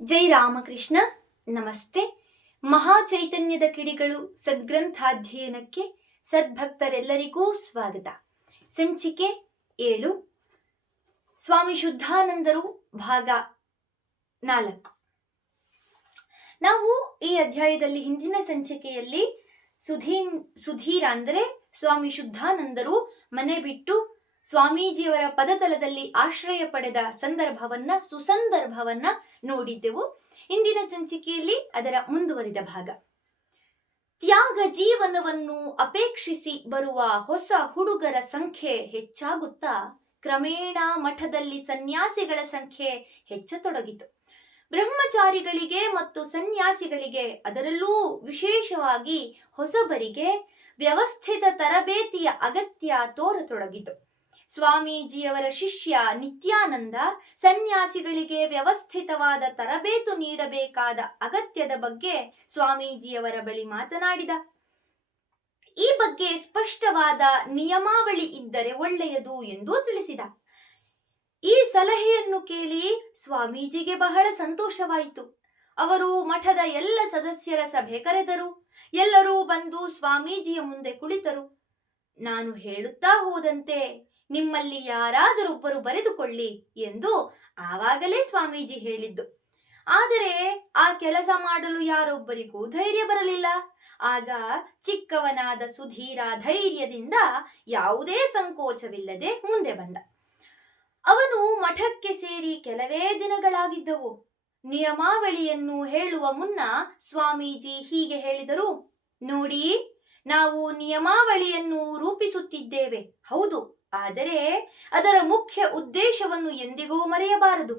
ಜೈ ರಾಮಕೃಷ್ಣ. ನಮಸ್ತೆ. ಮಹಾಚೈತನ್ಯದ ಕಿಡಿಗಳು ಸದ್ಗ್ರಂಥಾಧ್ಯಯನಕ್ಕೆ ಸದ್ಭಕ್ತರೆಲ್ಲರಿಗೂ ಸ್ವಾಗತ. ಸಂಚಿಕೆ 7, ಸ್ವಾಮಿ ಶುದ್ಧಾನಂದರು ಭಾಗ 4. ನಾವು ಈ ಅಧ್ಯಾಯದಲ್ಲಿ ಹಿಂದಿನ ಸಂಚಿಕೆಯಲ್ಲಿ ಸುಧೀರ ಅಂದರೆ ಸ್ವಾಮಿ ಶುದ್ಧಾನಂದರು ಮನೆ ಬಿಟ್ಟು ಸ್ವಾಮೀಜಿಯವರ ಪದತಲದಲ್ಲಿ ಆಶ್ರಯ ಪಡೆದ ಸುಸಂದರ್ಭವನ್ನ ನೋಡಿದ್ದೆವು. ಇಂದಿನ ಸಂಚಿಕೆಯಲ್ಲಿ ಅದರ ಮುಂದುವರಿದ ಭಾಗ. ತ್ಯಾಗ ಜೀವನವನ್ನು ಅಪೇಕ್ಷಿಸಿ ಬರುವ ಹೊಸ ಹುಡುಗರ ಸಂಖ್ಯೆ ಹೆಚ್ಚಾಗುತ್ತಾ ಕ್ರಮೇಣ ಮಠದಲ್ಲಿ ಸನ್ಯಾಸಿಗಳ ಸಂಖ್ಯೆ ಹೆಚ್ಚತೊಡಗಿತು. ಬ್ರಹ್ಮಚಾರಿಗಳಿಗೆ ಮತ್ತು ಸನ್ಯಾಸಿಗಳಿಗೆ, ಅದರಲ್ಲೂ ವಿಶೇಷವಾಗಿ ಹೊಸಬರಿಗೆ ವ್ಯವಸ್ಥಿತ ತರಬೇತಿಯ ಅಗತ್ಯ ತೋರತೊಡಗಿತು. ಸ್ವಾಮೀಜಿಯವರ ಶಿಷ್ಯ ನಿತ್ಯಾನಂದ ಸನ್ಯಾಸಿಗಳಿಗೆ ವ್ಯವಸ್ಥಿತವಾದ ತರಬೇತು ನೀಡಬೇಕಾದ ಅಗತ್ಯದ ಬಗ್ಗೆ ಸ್ವಾಮೀಜಿಯವರ ಬಳಿ ಮಾತನಾಡಿದ. ಈ ಬಗ್ಗೆ ಸ್ಪಷ್ಟವಾದ ನಿಯಮಾವಳಿ ಇದ್ದರೆ ಒಳ್ಳೆಯದು ಎಂದು ತಿಳಿಸಿದ. ಈ ಸಲಹೆಯನ್ನು ಕೇಳಿ ಸ್ವಾಮೀಜಿಗೆ ಬಹಳ ಸಂತೋಷವಾಯಿತು. ಅವರು ಮಠದ ಎಲ್ಲ ಸದಸ್ಯರ ಸಭೆ ಕರೆದರು. ಎಲ್ಲರೂ ಬಂದು ಸ್ವಾಮೀಜಿಯ ಮುಂದೆ ಕುಳಿತರು. ನಾನು ಹೇಳುತ್ತಾ ಹೋದಂತೆ ನಿಮ್ಮಲ್ಲಿ ಯಾರಾದರೊಬ್ಬರು ಬರೆದುಕೊಳ್ಳಿ ಎಂದು ಆವಾಗಲೇ ಸ್ವಾಮೀಜಿ ಹೇಳಿದ್ದು. ಆದರೆ ಆ ಕೆಲಸ ಮಾಡಲು ಯಾರೊಬ್ಬರಿಗೂ ಧೈರ್ಯ ಬರಲಿಲ್ಲ. ಆಗ ಚಿಕ್ಕವನಾದ ಸುಧೀರ ಧೈರ್ಯದಿಂದ ಯಾವುದೇ ಸಂಕೋಚವಿಲ್ಲದೆ ಮುಂದೆ ಬಂದ. ಅವನು ಮಠಕ್ಕೆ ಸೇರಿ ಕೆಲವೇ ದಿನಗಳಾಗಿದ್ದವು. ನಿಯಮಾವಳಿಯನ್ನು ಹೇಳುವ ಮುನ್ನ ಸ್ವಾಮೀಜಿ ಹೀಗೆ ಹೇಳಿದರು. ನೋಡಿ, ನಾವು ನಿಯಮಾವಳಿಯನ್ನು ರೂಪಿಸುತ್ತಿದ್ದೇವೆ, ಹೌದು, ಆದರೆ ಅದರ ಮುಖ್ಯ ಉದ್ದೇಶವನ್ನು ಎಂದಿಗೂ ಮರೆಯಬಾರದು.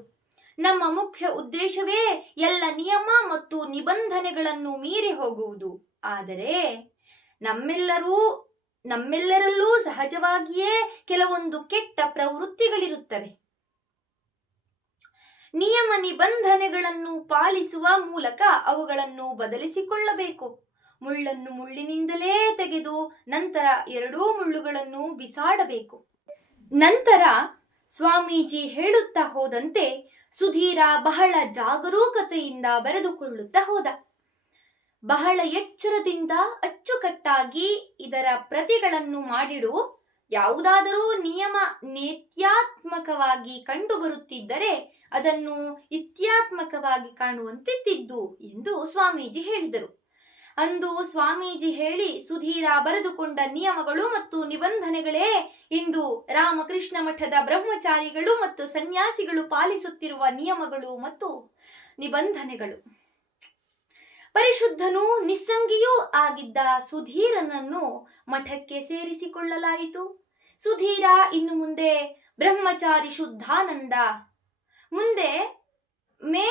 ನಮ್ಮ ಮುಖ್ಯ ಉದ್ದೇಶವೇ ಎಲ್ಲ ನಿಯಮ ಮತ್ತು ನಿಬಂಧನೆಗಳನ್ನು ಮೀರಿ ಹೋಗುವುದು. ಆದರೆ ನಮ್ಮೆಲ್ಲರಲ್ಲೂ ಸಹಜವಾಗಿಯೇ ಕೆಲವೊಂದು ಕೆಟ್ಟ ಪ್ರವೃತ್ತಿಗಳಿರುತ್ತವೆ. ನಿಯಮ ನಿಬಂಧನೆಗಳನ್ನು ಪಾಲಿಸುವ ಮೂಲಕ ಅವುಗಳನ್ನು ಬದಲಿಸಿಕೊಳ್ಳಬೇಕು. ಮುಳ್ಳನ್ನು ಮುಳ್ಳಿನಿಂದಲೇ ತೆಗೆದು ನಂತರ 2 ಮುಳ್ಳುಗಳನ್ನು ಬಿಸಾಡಬೇಕು. ನಂತರ ಸ್ವಾಮೀಜಿ ಹೇಳುತ್ತಾ ಹೋದಂತೆ ಸುಧೀರ ಬಹಳ ಜಾಗರೂಕತೆಯಿಂದ ಬರೆದುಕೊಳ್ಳುತ್ತಾ ಹೋದ. ಬಹಳ ಎಚ್ಚರದಿಂದ ಅಚ್ಚುಕಟ್ಟಾಗಿ ಇದರ ಪ್ರತಿಗಳನ್ನು ಮಾಡಿಡು. ಯಾವುದಾದರೂ ನಿಯಮ ನೇತ್ಯಾತ್ಮಕವಾಗಿ ಕಂಡುಬರುತ್ತಿದ್ದರೆ ಅದನ್ನು ಇತ್ಯಾತ್ಮಕವಾಗಿ ಕಾಣುವಂತೆ ತಿದ್ದು ಎಂದು ಸ್ವಾಮೀಜಿ ಹೇಳಿದರು. ಅಂದು ಸ್ವಾಮೀಜಿ ಹೇಳಿ ಸುಧೀರ ಬರೆದುಕೊಂಡ ನಿಯಮಗಳು ಮತ್ತು ನಿಬಂಧನೆಗಳೇ ಇಂದು ರಾಮಕೃಷ್ಣ ಮಠದ ಬ್ರಹ್ಮಚಾರಿಗಳು ಮತ್ತು ಸನ್ಯಾಸಿಗಳು ಪಾಲಿಸುತ್ತಿರುವ ನಿಯಮಗಳು ಮತ್ತು ನಿಬಂಧನೆಗಳು. ಪರಿಶುದ್ಧನೂ ನಿಸ್ಸಂಗಿಯೂ ಆಗಿದ್ದ ಸುಧೀರನನ್ನು ಮಠಕ್ಕೆ ಸೇರಿಸಿಕೊಳ್ಳಲಾಯಿತು. ಸುಧೀರ ಇನ್ನು ಮುಂದೆ ಬ್ರಹ್ಮಚಾರಿ ಶುದ್ಧಾನಂದ. ಮುಂದೆ ಮೇ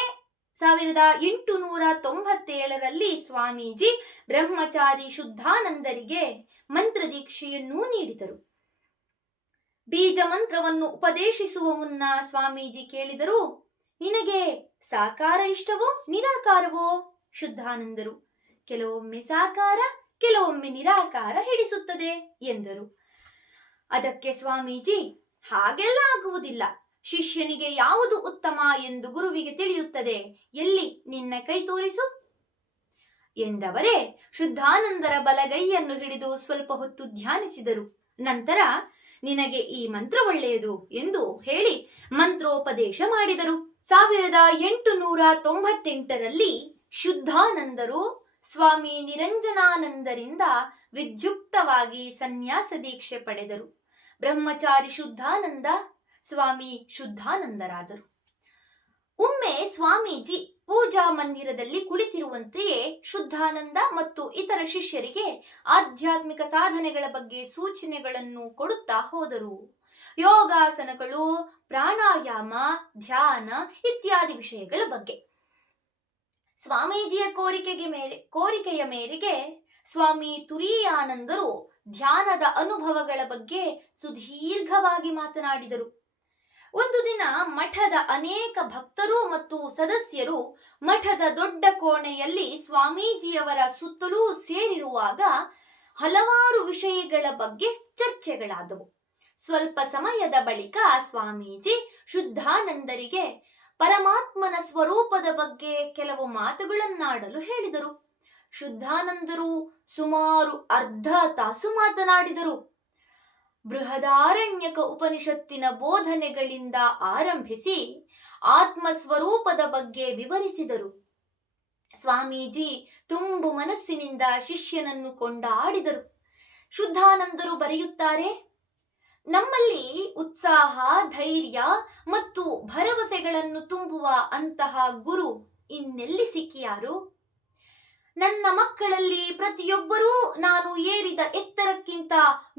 1897ರಲ್ಲಿ ಸ್ವಾಮೀಜಿ ಬ್ರಹ್ಮಚಾರಿ ಶುದ್ಧಾನಂದರಿಗೆ ಮಂತ್ರದೀಕ್ಷೆಯನ್ನೂ ನೀಡಿದರು. ಬೀಜ ಮಂತ್ರವನ್ನು ಉಪದೇಶಿಸುವ ಮುನ್ನ ಸ್ವಾಮೀಜಿ ಕೇಳಿದರು, ನಿನಗೆ ಸಾಕಾರ ಇಷ್ಟವೋ ನಿರಾಕಾರವೋ? ಶುದ್ಧಾನಂದರು, ಕೆಲವೊಮ್ಮೆ ಸಾಕಾರ, ಕೆಲವೊಮ್ಮೆ ನಿರಾಕಾರ ಹಿಡಿಸುತ್ತದೆ ಎಂದರು. ಅದಕ್ಕೆ ಸ್ವಾಮೀಜಿ, ಹಾಗೆಲ್ಲ ಆಗುವುದಿಲ್ಲ. ಶಿಷ್ಯನಿಗೆ ಯಾವುದು ಉತ್ತಮ ಎಂದು ಗುರುವಿಗೆ ತಿಳಿಯುತ್ತದೆ. ಎಲ್ಲಿ ನಿನ್ನ ಕೈ ತೋರಿಸು ಎಂದವರೇ ಶುದ್ಧಾನಂದರ ಬಲಗೈಯನ್ನು ಹಿಡಿದು ಸ್ವಲ್ಪ ಹೊತ್ತು ಧ್ಯಾನಿಸಿದರು. ನಂತರ ನಿನಗೆ ಈ ಮಂತ್ರ ಒಳ್ಳೆಯದು ಎಂದು ಹೇಳಿ ಮಂತ್ರೋಪದೇಶ ಮಾಡಿದರು. 1898ರಲ್ಲಿ ಶುದ್ಧಾನಂದರು ಸ್ವಾಮಿ ನಿರಂಜನಾನಂದರಿಂದ ವಿದ್ಯುಕ್ತವಾಗಿ ಸನ್ಯಾಸ ದೀಕ್ಷೆ ಪಡೆದರು. ಬ್ರಹ್ಮಚಾರಿ ಶುದ್ಧಾನಂದ ಸ್ವಾಮಿ ಶುದ್ಧಾನಂದರಾದರು. ಒಮ್ಮೆ ಸ್ವಾಮೀಜಿ ಪೂಜಾ ಮಂದಿರದಲ್ಲಿ ಕುಳಿತಿರುವಂತೆಯೇ ಶುದ್ಧಾನಂದ ಮತ್ತು ಇತರ ಶಿಷ್ಯರಿಗೆ ಆಧ್ಯಾತ್ಮಿಕ ಸಾಧನೆಗಳ ಬಗ್ಗೆ ಸೂಚನೆಗಳನ್ನು ಕೊಡುತ್ತಾ ಹೋದರು. ಯೋಗಾಸನಗಳು, ಪ್ರಾಣಾಯಾಮ, ಧ್ಯಾನ ಇತ್ಯಾದಿ ವಿಷಯಗಳ ಬಗ್ಗೆ. ಸ್ವಾಮೀಜಿಯ ಕೋರಿಕೆಯ ಮೇರೆಗೆ ಸ್ವಾಮಿ ತುರೀಯಾನಂದರು ಧ್ಯಾನದ ಅನುಭವಗಳ ಬಗ್ಗೆ ಸುದೀರ್ಘವಾಗಿ ಮಾತನಾಡಿದರು. ಒಂದು ದಿನ ಮಠದ ಅನೇಕ ಭಕ್ತರು ಮತ್ತು ಸದಸ್ಯರು ಮಠದ ದೊಡ್ಡ ಕೋಣೆಯಲ್ಲಿ ಸ್ವಾಮೀಜಿಯವರ ಸುತ್ತಲೂ ಸೇರಿರುವಾಗ ಹಲವಾರು ವಿಷಯಗಳ ಬಗ್ಗೆ ಚರ್ಚೆಗಳಾದವು. ಸ್ವಲ್ಪ ಸಮಯದ ಬಳಿಕ ಸ್ವಾಮೀಜಿ ಶುದ್ಧಾನಂದರಿಗೆ ಪರಮಾತ್ಮನ ಸ್ವರೂಪದ ಬಗ್ಗೆ ಕೆಲವು ಮಾತುಗಳನ್ನಾಡಲು ಹೇಳಿದರು. ಶುದ್ಧಾನಂದರು ಸುಮಾರು ಅರ್ಧ ತಾಸು ಮಾತನಾಡಿದರು. ಬೃಹದಾರಣ್ಯಕ ಉಪನಿಷತ್ತಿನ ಬೋಧನೆಗಳಿಂದ ಆರಂಭಿಸಿ ಆತ್ಮಸ್ವರೂಪದ ಬಗ್ಗೆ ವಿವರಿಸಿದರು. ಸ್ವಾಮೀಜಿ ತುಂಬು ಮನಸ್ಸಿನಿಂದ ಶಿಷ್ಯನನ್ನು ಕೊಂಡಾಡಿದರು. ಶುದ್ಧಾನಂದರು ಬರೆಯುತ್ತಾರೆ, ನಮ್ಮಲ್ಲಿ ಉತ್ಸಾಹ, ಧೈರ್ಯ ಮತ್ತು ಭರವಸೆಗಳನ್ನು ತುಂಬುವ ಅಂತಹ ಗುರು ಇನ್ನೆಲ್ಲಿ ಸಿಕ್ಕಿಯಾರು? ನನ್ನ ಮಕ್ಕಳಲ್ಲಿ ಪ್ರತಿಯೊಬ್ಬರೂ ನಾನು ಏರಿದ ಎತ್ತರಕ್ಕಿಂತ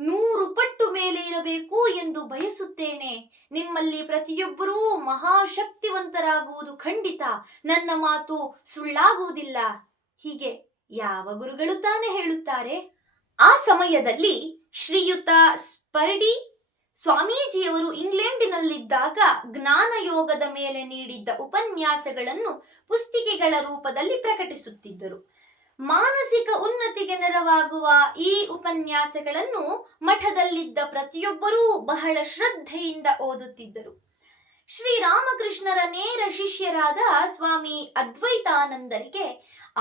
100 ಪಟ್ಟು ಮೇಲೆ ಇರಬೇಕು ಎಂದು ಬಯಸುತ್ತೇನೆ. ನಿಮ್ಮಲ್ಲಿ ಪ್ರತಿಯೊಬ್ಬರೂ ಮಹಾಶಕ್ತಿವಂತರಾಗುವುದು ಖಂಡಿತ. ನನ್ನ ಮಾತು ಸುಳ್ಳಾಗುವುದಿಲ್ಲ. ಹೀಗೆ ಯಾವ ಗುರುಗಳು ತಾನೇ ಹೇಳುತ್ತಾರೆ? ಆ ಸಮಯದಲ್ಲಿ ಶ್ರೀಯುತ ಸ್ಪರ್ಡಿ ಸ್ವಾಮೀಜಿಯವರು ಇಂಗ್ಲೆಂಡಿನಲ್ಲಿದ್ದಾಗ ಜ್ಞಾನಯೋಗದ ಮೇಲೆ ನೀಡಿದ್ದ ಉಪನ್ಯಾಸಗಳನ್ನು ಪುಸ್ತಿಕೆಗಳ ರೂಪದಲ್ಲಿ ಪ್ರಕಟಿಸುತ್ತಿದ್ದರು. ಮಾನಸಿಕ ಉನ್ನತಿಗೆ ನೆರವಾಗುವ ಈ ಉಪನ್ಯಾಸಗಳನ್ನು ಮಠದಲ್ಲಿದ್ದ ಪ್ರತಿಯೊಬ್ಬರೂ ಬಹಳ ಶ್ರದ್ಧೆಯಿಂದ ಓದುತ್ತಿದ್ದರು. ಶ್ರೀರಾಮಕೃಷ್ಣರ ನೇರ ಶಿಷ್ಯರಾದ ಸ್ವಾಮಿ ಅದ್ವೈತಾನಂದರಿಗೆ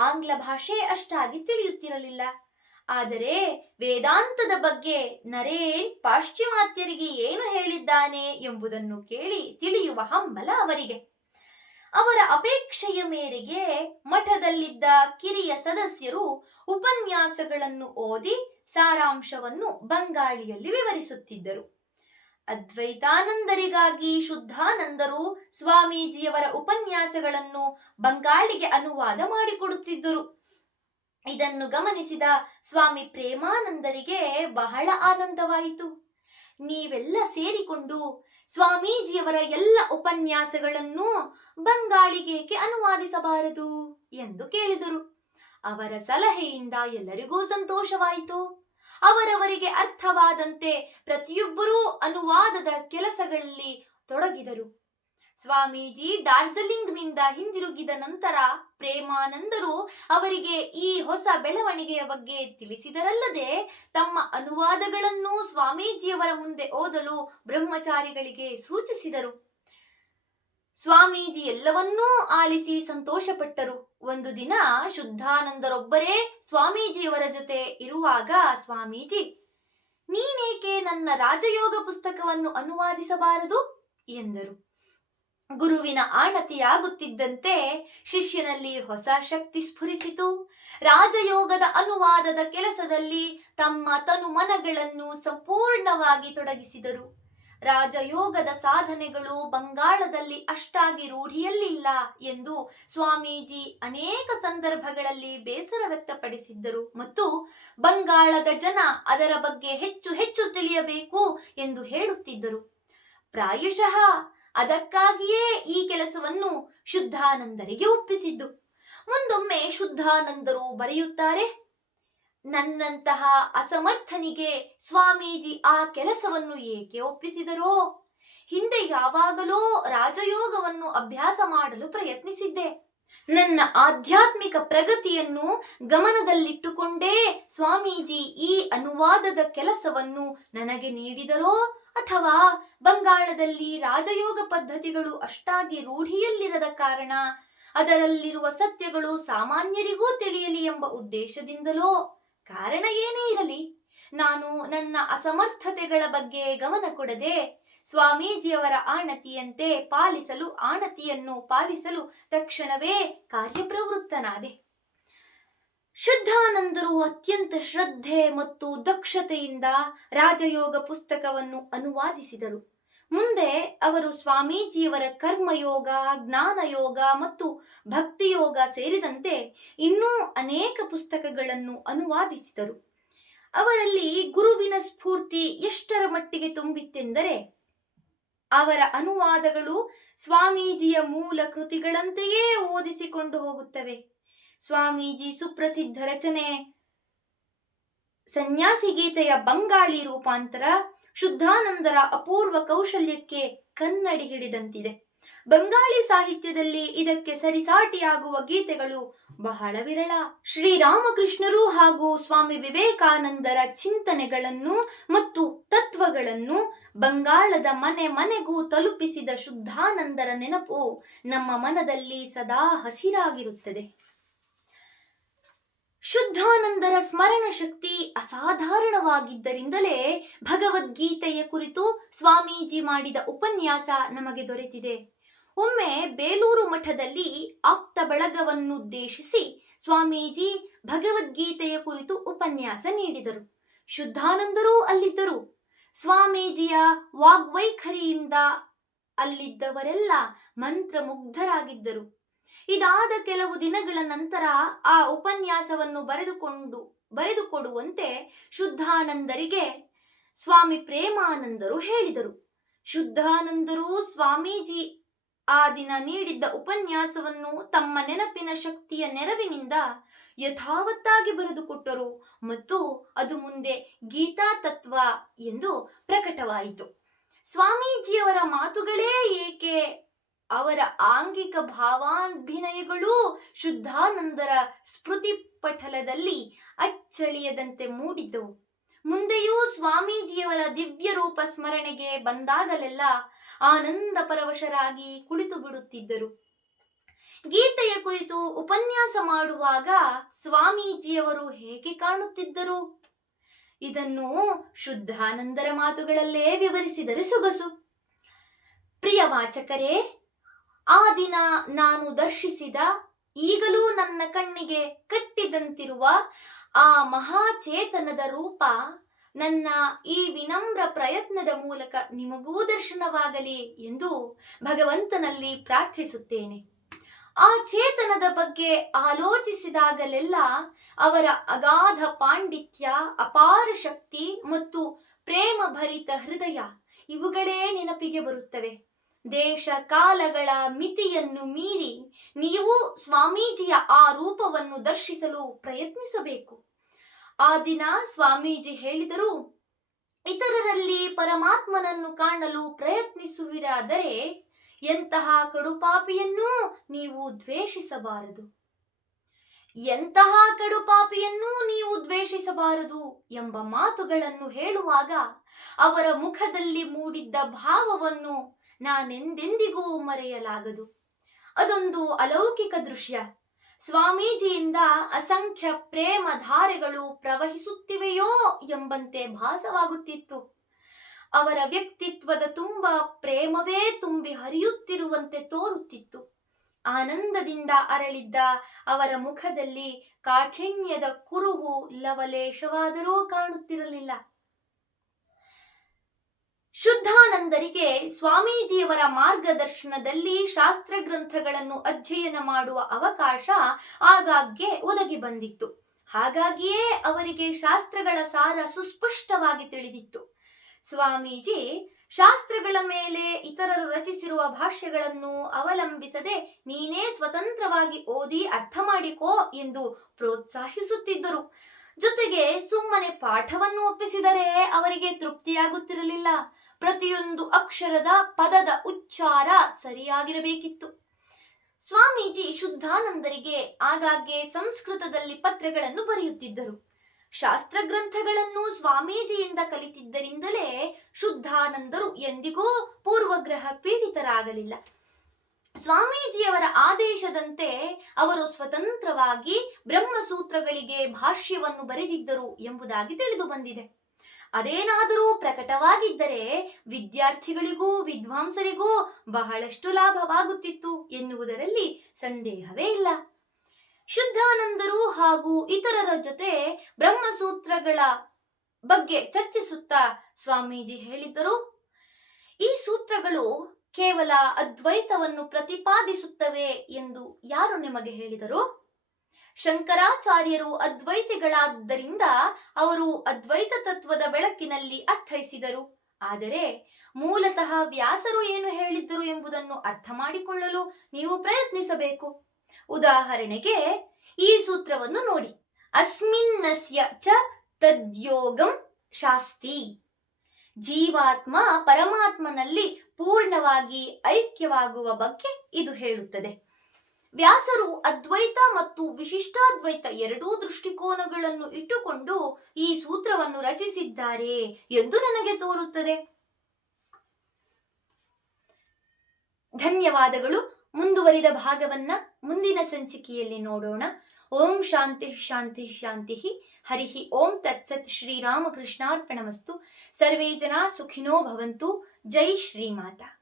ಆಂಗ್ಲ ಭಾಷೆ ಅಷ್ಟಾಗಿ ತಿಳಿಯುತ್ತಿರಲಿಲ್ಲ. ಆದರೆ ವೇದಾಂತದ ಬಗ್ಗೆ ನರೇನ್ ಪಾಶ್ಚಿಮಾತ್ಯರಿಗೆ ಏನು ಹೇಳಿದ್ದಾನೆ ಎಂಬುದನ್ನು ಕೇಳಿ ತಿಳಿಯುವ ಹಂಬಲ ಅವರಿಗೆ. ಅವರ ಅಪೇಕ್ಷೆಯ ಮೇರೆಗೆ ಮಠದಲ್ಲಿದ್ದ ಕಿರಿಯ ಸದಸ್ಯರು ಉಪನ್ಯಾಸಗಳನ್ನು ಓದಿ ಸಾರಾಂಶವನ್ನು ಬಂಗಾಳಿಯಲ್ಲಿ ವಿವರಿಸುತ್ತಿದ್ದರು. ಅದ್ವೈತಾನಂದರಿಗಾಗಿ ಶುದ್ಧಾನಂದರು ಸ್ವಾಮೀಜಿಯವರ ಉಪನ್ಯಾಸಗಳನ್ನು ಬಂಗಾಳಿಗೆ ಅನುವಾದ ಮಾಡಿಕೊಡುತ್ತಿದ್ದರು. ಇದನ್ನು ಗಮನಿಸಿದ ಸ್ವಾಮಿ ಪ್ರೇಮಾನಂದರಿಗೆ ಬಹಳ ಆನಂದವಾಯಿತು. ನೀವೆಲ್ಲ ಸೇರಿಕೊಂಡು ಸ್ವಾಮೀಜಿಯವರ ಎಲ್ಲ ಉಪನ್ಯಾಸಗಳನ್ನು ಬಂಗಾಳಿಗೇಕೆ ಅನುವಾದಿಸಬಾರದು ಎಂದು ಕೇಳಿದರು. ಅವರ ಸಲಹೆಯಿಂದ ಎಲ್ಲರಿಗೂ ಸಂತೋಷವಾಯಿತು. ಅವರವರಿಗೆ ಅರ್ಥವಾದಂತೆ ಪ್ರತಿಯೊಬ್ಬರೂ ಅನುವಾದದ ಕೆಲಸಗಳಲ್ಲಿ ತೊಡಗಿದರು. ಸ್ವಾಮೀಜಿ ಡಾರ್ಜಿಲಿಂಗ್ನಿಂದ ಹಿಂದಿರುಗಿದ ನಂತರ ಪ್ರೇಮಾನಂದರು ಅವರಿಗೆ ಈ ಹೊಸ ಬೆಳವಣಿಗೆಯ ಬಗ್ಗೆ ತಿಳಿಸಿದರಲ್ಲದೆ ತಮ್ಮ ಅನುವಾದಗಳನ್ನು ಸ್ವಾಮೀಜಿಯವರ ಮುಂದೆ ಓದಲು ಬ್ರಹ್ಮಚಾರಿಗಳಿಗೆ ಸೂಚಿಸಿದರು. ಸ್ವಾಮೀಜಿ ಎಲ್ಲವನ್ನೂ ಆಲಿಸಿ ಸಂತೋಷಪಟ್ಟರು. ಒಂದು ದಿನ ಶುದ್ಧಾನಂದರೊಬ್ಬರೇ ಸ್ವಾಮೀಜಿಯವರ ಜೊತೆ ಇರುವಾಗ ಸ್ವಾಮೀಜಿ, ನೀನೇಕೆ ನನ್ನ ರಾಜಯೋಗ ಪುಸ್ತಕವನ್ನು ಅನುವಾದಿಸಬಾರದು ಎಂದರು. ಗುರುವಿನ ಆಣತಿಯಾಗುತ್ತಿದ್ದಂತೆ ಶಿಷ್ಯನಲ್ಲಿ ಹೊಸ ಶಕ್ತಿ ಸ್ಫುರಿಸಿತು. ರಾಜಯೋಗದ ಅನುವಾದದ ಕೆಲಸದಲ್ಲಿ ತಮ್ಮ ತನುಮನಗಳನ್ನು ಸಂಪೂರ್ಣವಾಗಿ ತೊಡಗಿಸಿದರು. ರಾಜಯೋಗದ ಸಾಧನೆಗಳು ಬಂಗಾಳದಲ್ಲಿ ಅಷ್ಟಾಗಿ ರೂಢಿಯಲ್ಲಿಲ್ಲ ಎಂದು ಸ್ವಾಮೀಜಿ ಅನೇಕ ಸಂದರ್ಭಗಳಲ್ಲಿ ಬೇಸರ ವ್ಯಕ್ತಪಡಿಸಿದ್ದರು ಮತ್ತು ಬಂಗಾಳದ ಜನ ಅದರ ಬಗ್ಗೆ ಹೆಚ್ಚು ಹೆಚ್ಚು ತಿಳಿಯಬೇಕು ಎಂದು ಹೇಳುತ್ತಿದ್ದರು. ಪ್ರಾಯಶಃ ಅದಕ್ಕಾಗಿಯೇ ಈ ಕೆಲಸವನ್ನು ಶುದ್ಧಾನಂದರಿಗೆ ಒಪ್ಪಿಸಿದ್ದು. ಮುಂದೊಮ್ಮೆ ಶುದ್ಧಾನಂದರು ಬರೆಯುತ್ತಾರೆ, ನನ್ನಂತಹ ಅಸಮರ್ಥನಿಗೆ ಸ್ವಾಮೀಜಿ ಆ ಕೆಲಸವನ್ನು ಏಕೆ ಒಪ್ಪಿಸಿದರೋ? ಹಿಂದೆ ಯಾವಾಗಲೋ ರಾಜಯೋಗವನ್ನು ಅಭ್ಯಾಸ ಮಾಡಲು ಪ್ರಯತ್ನಿಸಿದ್ದೆ. ನನ್ನ ಆಧ್ಯಾತ್ಮಿಕ ಪ್ರಗತಿಯನ್ನು ಗಮನದಲ್ಲಿಟ್ಟುಕೊಂಡೇ ಸ್ವಾಮೀಜಿ ಈ ಅನುವಾದದ ಕೆಲಸವನ್ನು ನನಗೆ ನೀಡಿದರೋ ಅಥವಾ ಬಂಗಾಳದಲ್ಲಿ ರಾಜಯೋಗ ಪದ್ಧತಿಗಳು ಅಷ್ಟಾಗಿ ರೂಢಿಯಲ್ಲಿರದ ಕಾರಣ ಅದರಲ್ಲಿರುವ ಸತ್ಯಗಳು ಸಾಮಾನ್ಯರಿಗೂ ತಿಳಿಯಲಿ ಎಂಬ ಉದ್ದೇಶದಿಂದಲೋ? ಕಾರಣ ಏನೇ ಇರಲಿ, ನಾನು ನನ್ನ ಅಸಮರ್ಥತೆಗಳ ಬಗ್ಗೆ ಗಮನ ಕೊಡದೆ ಸ್ವಾಮೀಜಿಯವರ ಆಣತಿಯನ್ನು ಪಾಲಿಸಲು ತಕ್ಷಣವೇ ಕಾರ್ಯಪ್ರವೃತ್ತನಾದೆ. ಶುದ್ಧಾನಂದರು ಅತ್ಯಂತ ಶ್ರದ್ಧೆ ಮತ್ತು ದಕ್ಷತೆಯಿಂದ ರಾಜಯೋಗ ಪುಸ್ತಕವನ್ನು ಅನುವಾದಿಸಿದರು. ಮುಂದೆ ಅವರು ಸ್ವಾಮೀಜಿಯವರ ಕರ್ಮಯೋಗ, ಜ್ಞಾನಯೋಗ ಮತ್ತು ಭಕ್ತಿಯೋಗ ಸೇರಿದಂತೆ ಇನ್ನೂ ಅನೇಕ ಪುಸ್ತಕಗಳನ್ನು ಅನುವಾದಿಸಿದರು. ಅವರಲ್ಲಿ ಗುರುವಿನ ಸ್ಫೂರ್ತಿ ಎಷ್ಟರ ಮಟ್ಟಿಗೆ ತುಂಬಿತ್ತೆಂದರೆ ಅವರ ಅನುವಾದಗಳು ಸ್ವಾಮೀಜಿಯ ಮೂಲ ಕೃತಿಗಳಂತೆಯೇ ಓದಿಸಿಕೊಂಡು ಹೋಗುತ್ತವೆ. ಸ್ವಾಮೀಜಿ ಸುಪ್ರಸಿದ್ಧ ರಚನೆ ಸನ್ಯಾಸಿ ಗೀತೆಯ ಬಂಗಾಳಿ ರೂಪಾಂತರ ಶುದ್ಧಾನಂದರ ಅಪೂರ್ವ ಕೌಶಲ್ಯಕ್ಕೆ ಕನ್ನಡಿ ಹಿಡಿದಂತಿದೆ. ಬಂಗಾಳಿ ಸಾಹಿತ್ಯದಲ್ಲಿ ಇದಕ್ಕೆ ಸರಿಸಾಟಿಯಾಗುವ ಗೀತೆಗಳು ಬಹಳ ವಿರಳ. ಶ್ರೀರಾಮಕೃಷ್ಣರು ಹಾಗೂ ಸ್ವಾಮಿ ವಿವೇಕಾನಂದರ ಚಿಂತನೆಗಳನ್ನು ಮತ್ತು ತತ್ವಗಳನ್ನು ಬಂಗಾಳದ ಮನೆ ಮನೆಗೂ ತಲುಪಿಸಿದ ಶುದ್ಧಾನಂದರ ನೆನಪು ನಮ್ಮ ಮನದಲ್ಲಿ ಸದಾ ಹಸಿರಾಗಿರುತ್ತದೆ. ಶುದ್ಧಾನಂದರ ಸ್ಮರಣ ಶಕ್ತಿ ಅಸಾಧಾರಣವಾಗಿದ್ದರಿಂದಲೇ ಭಗವದ್ಗೀತೆಯ ಕುರಿತು ಸ್ವಾಮೀಜಿ ಮಾಡಿದ ಉಪನ್ಯಾಸ ನಮಗೆ ದೊರೆತಿದೆ. ಒಮ್ಮೆ ಬೇಲೂರು ಮಠದಲ್ಲಿ ಆಪ್ತ ಬಳಗವನ್ನುದ್ದೇಶಿಸಿ ಸ್ವಾಮೀಜಿ ಭಗವದ್ಗೀತೆಯ ಕುರಿತು ಉಪನ್ಯಾಸ ನೀಡಿದರು. ಶುದ್ಧಾನಂದರು ಅಲ್ಲಿದ್ದರು. ಸ್ವಾಮೀಜಿಯ ವಾಗ್ವೈಖರಿಯಿಂದ ಅಲ್ಲಿದ್ದವರೆಲ್ಲ ಮಂತ್ರಮುಗ್ಧರಾಗಿದ್ದರು. ಇದಾದ ಕೆಲವು ದಿನಗಳ ನಂತರ ಆ ಉಪನ್ಯಾಸವನ್ನು ಬರೆದುಕೊಡುವಂತೆ ಶುದ್ಧಾನಂದರಿಗೆ ಸ್ವಾಮಿ ಪ್ರೇಮಾನಂದರು ಹೇಳಿದರು. ಶುದ್ಧಾನಂದರು ಸ್ವಾಮೀಜಿ ಆ ದಿನ ನೀಡಿದ್ದ ಉಪನ್ಯಾಸವನ್ನು ತಮ್ಮ ನೆನಪಿನ ಶಕ್ತಿಯ ನೆರವಿನಿಂದ ಯಥಾವತ್ತಾಗಿ ಬರೆದುಕೊಟ್ಟರು ಮತ್ತು ಅದು ಮುಂದೆ ಗೀತಾ ತತ್ವ ಎಂದು ಪ್ರಕಟವಾಯಿತು. ಸ್ವಾಮೀಜಿಯವರ ಮಾತುಗಳೇ ಏಕೆ, ಅವರ ಆಂಗಿಕ ಭಾವಾಭಿನಯಗಳೂ ಶುದ್ಧಾನಂದರ ಸ್ಮೃತಿ ಪಟಲದಲ್ಲಿ ಅಚ್ಚಳಿಯದಂತೆ ಮೂಡಿದ್ದವು. ಮುಂದೆಯೂ ಸ್ವಾಮೀಜಿಯವರ ದಿವ್ಯ ರೂಪ ಸ್ಮರಣೆಗೆ ಬಂದಾಗಲೆಲ್ಲ ಆನಂದ ಪರವಶರಾಗಿ ಕುಳಿತು ಬಿಡುತ್ತಿದ್ದರು. ಗೀತೆಯ ಕುರಿತು ಉಪನ್ಯಾಸ ಮಾಡುವಾಗ ಸ್ವಾಮೀಜಿಯವರು ಹೇಗೆ ಕಾಣುತ್ತಿದ್ದರು? ಇದನ್ನು ಶುದ್ಧಾನಂದರ ಮಾತುಗಳಲ್ಲೇ ವಿವರಿಸಿದರೆ ಸೊಗಸು. ಪ್ರಿಯ ವಾಚಕರೇ, ಆ ದಿನ ನಾನು ದರ್ಶಿಸಿದ, ಈಗಲೂ ನನ್ನ ಕಣ್ಣಿಗೆ ಕಟ್ಟಿದಂತಿರುವ ಆ ಮಹಾಚೇತನದ ರೂಪ ನನ್ನ ಈ ವಿನಮ್ರ ಪ್ರಯತ್ನದ ಮೂಲಕ ನಿಮಗೂ ದರ್ಶನವಾಗಲಿ ಎಂದು ಭಗವಂತನಲ್ಲಿ ಪ್ರಾರ್ಥಿಸುತ್ತೇನೆ. ಆ ಚೇತನದ ಬಗ್ಗೆ ಆಲೋಚಿಸಿದಾಗಲೆಲ್ಲ ಅವರ ಅಗಾಧ ಪಾಂಡಿತ್ಯ, ಅಪಾರ ಶಕ್ತಿ ಮತ್ತು ಪ್ರೇಮ ಭರಿತ ಹೃದಯ ಇವುಗಳೇ ನೆನಪಿಗೆ ಬರುತ್ತವೆ. ದೇಶ ಕಾಲಗಳ ಮಿತಿಯನ್ನು ಮೀರಿ ನೀವು ಸ್ವಾಮೀಜಿಯ ಆ ರೂಪವನ್ನು ದರ್ಶಿಸಲು ಪ್ರಯತ್ನಿಸಬೇಕು. ಆ ದಿನ ಸ್ವಾಮೀಜಿ ಹೇಳಿದರು, ಇತರರಲ್ಲಿ ಪರಮಾತ್ಮನನ್ನು ಕಾಣಲು ಪ್ರಯತ್ನಿಸುವಿರಾದರೆ ಎಂತಹ ಕಡುಪಾಪಿಯನ್ನೂ ನೀವು ದ್ವೇಷಿಸಬಾರದು. ಎಂತಹ ಕಡುಪಾಪಿಯನ್ನೂ ನೀವು ದ್ವೇಷಿಸಬಾರದು ಎಂಬ ಮಾತುಗಳನ್ನು ಹೇಳುವಾಗ ಅವರ ಮುಖದಲ್ಲಿ ಮೂಡಿದ್ದ ಭಾವವನ್ನು ನಾನೆಂದೆಂದಿಗೂ ಮರೆಯಲಾಗದು. ಅದೊಂದು ಅಲೌಕಿಕ ದೃಶ್ಯ. ಸ್ವಾಮೀಜಿಯಿಂದ ಅಸಂಖ್ಯ ಪ್ರೇಮ ಧಾರೆಗಳು ಪ್ರವಹಿಸುತ್ತಿವೆಯೋ ಎಂಬಂತೆ ಭಾಸವಾಗುತ್ತಿತ್ತು. ಅವರ ವ್ಯಕ್ತಿತ್ವದ ತುಂಬ ಪ್ರೇಮವೇ ತುಂಬಿ ಹರಿಯುತ್ತಿರುವಂತೆ ತೋರುತ್ತಿತ್ತು. ಆನಂದದಿಂದ ಅರಳಿದ್ದ ಅವರ ಮುಖದಲ್ಲಿ ಕಾಠಿಣ್ಯದ ಕುರುಹು ಲವಲೇಶವಾದರೂ ಕಾಣುತ್ತಿರಲಿಲ್ಲ. ಶುದ್ಧಾನಂದರಿಗೆ ಸ್ವಾಮೀಜಿಯವರ ಮಾರ್ಗದರ್ಶನದಲ್ಲಿ ಶಾಸ್ತ್ರ ಗ್ರಂಥಗಳನ್ನು ಅಧ್ಯಯನ ಮಾಡುವ ಅವಕಾಶ ಆಗಾಗ್ಗೆ ಒದಗಿ ಬಂದಿತ್ತು. ಹಾಗಾಗಿಯೇ ಅವರಿಗೆ ಶಾಸ್ತ್ರಗಳ ಸಾರ ಸುಸ್ಪಷ್ಟವಾಗಿ ತಿಳಿದಿತ್ತು. ಸ್ವಾಮೀಜಿ ಶಾಸ್ತ್ರಗಳ ಮೇಲೆ ಇತರರು ರಚಿಸಿರುವ ಭಾಷ್ಯಗಳನ್ನು ಅವಲಂಬಿಸದೆ ನೀನೇ ಸ್ವತಂತ್ರವಾಗಿ ಓದಿ ಅರ್ಥ ಮಾಡಿಕೋ ಎಂದು ಪ್ರೋತ್ಸಾಹಿಸುತ್ತಿದ್ದರು. ಜೊತೆಗೆ ಸುಮ್ಮನೆ ಪಾಠವನ್ನು ಒಪ್ಪಿಸಿದರೆ ಅವರಿಗೆ ತೃಪ್ತಿಯಾಗುತ್ತಿರಲಿಲ್ಲ. ಪ್ರತಿಯೊಂದು ಅಕ್ಷರದ ಪದದ ಉಚ್ಚಾರ ಸರಿಯಾಗಿರಬೇಕಿತ್ತು. ಸ್ವಾಮೀಜಿ ಶುದ್ಧಾನಂದರಿಗೆ ಆಗಾಗ್ಗೆ ಸಂಸ್ಕೃತದಲ್ಲಿ ಪತ್ರಗಳನ್ನು ಬರೆಯುತ್ತಿದ್ದರು. ಶಾಸ್ತ್ರಗ್ರಂಥಗಳನ್ನು ಸ್ವಾಮೀಜಿಯಿಂದ ಕಲಿತಿದ್ದರಿಂದಲೇ ಶುದ್ಧಾನಂದರು ಎಂದಿಗೂ ಪೂರ್ವಗ್ರಹ ಪೀಡಿತರಾಗಲಿಲ್ಲ. ಸ್ವಾಮೀಜಿಯವರ ಆದೇಶದಂತೆ ಅವರು ಸ್ವತಂತ್ರವಾಗಿ ಬ್ರಹ್ಮಸೂತ್ರಗಳಿಗೆ ಭಾಷ್ಯವನ್ನು ಬರೆದಿದ್ದರು ಎಂಬುದಾಗಿ ತಿಳಿದು ಬಂದಿದೆ. ಅದೇನಾದರೂ ಪ್ರಕಟವಾಗಿದ್ದರೆ ವಿದ್ಯಾರ್ಥಿಗಳಿಗೂ ವಿದ್ವಾಂಸರಿಗೂ ಬಹಳಷ್ಟು ಲಾಭವಾಗುತ್ತಿತ್ತು ಎನ್ನುವುದರಲ್ಲಿ ಸಂದೇಹವೇ ಇಲ್ಲ. ಶುದ್ಧಾನಂದರು ಹಾಗೂ ಇತರರ ಜೊತೆ ಬ್ರಹ್ಮಸೂತ್ರಗಳ ಬಗ್ಗೆ ಚರ್ಚಿಸುತ್ತಾ ಸ್ವಾಮೀಜಿ ಹೇಳಿದ್ದರು, ಈ ಸೂತ್ರಗಳು ಕೇವಲ ಅದ್ವೈತವನ್ನು ಪ್ರತಿಪಾದಿಸುತ್ತವೆ ಎಂದು ಯಾರು ನಿಮಗೆ ಹೇಳಿದರು? ಶಂಕರಾಚಾರ್ಯರು ಅದ್ವೈತಿಗಳಾದ್ದರಿಂದ ಅವರು ಅದ್ವೈತ ತತ್ವದ ಬೆಳಕಿನಲ್ಲಿ ಅರ್ಥೈಸಿದರು. ಆದರೆ ಮೂಲತಃ ವ್ಯಾಸರು ಏನು ಹೇಳಿದ್ದರು ಎಂಬುದನ್ನು ಅರ್ಥ ಮಾಡಿಕೊಳ್ಳಲು ನೀವು ಪ್ರಯತ್ನಿಸಬೇಕು. ಉದಾಹರಣೆಗೆ ಈ ಸೂತ್ರವನ್ನು ನೋಡಿ. ಅಸ್ಮಿನ್ನಸ್ಯ ಚ ತದ್ಯೋಗಂ ಶಾಸ್ತಿ ಜೀವಾತ್ಮ ಪರಮಾತ್ಮನಲ್ಲಿ ಪೂರ್ಣವಾಗಿ ಐಕ್ಯವಾಗುವ ಬಗ್ಗೆ ಇದು ಹೇಳುತ್ತದೆ. ವ್ಯಾಸರು ಅದ್ವೈತ ಮತ್ತು ವಿಶಿಷ್ಟಾದ್ವೈತ ಎರಡೂ ದೃಷ್ಟಿಕೋನಗಳನ್ನು ಇಟ್ಟುಕೊಂಡು ಈ ಸೂತ್ರವನ್ನು ರಚಿಸಿದ್ದಾರೆ ಎಂದು ನನಗೆ ತೋರುತ್ತದೆ. ಧನ್ಯವಾದಗಳು. ಮುಂದುವರಿದ ಭಾಗವನ್ನ ಮುಂದಿನ ಸಂಚಿಕೆಯಲ್ಲಿ ನೋಡೋಣ. ಓಂ ಶಾಂತಿ ಶಾಂತಿ ಶಾಂತಿ. ಹರಿ ಓಂ ತತ್ಸತ್. ಶ್ರೀರಾಮಕೃಷ್ಣಾರ್ಪಣಮಸ್ತು. ಸರ್ವೇ ಜನ ಸುಖಿನೋ ಭವಂತು. ಜೈ ಶ್ರೀಮಾತಾ.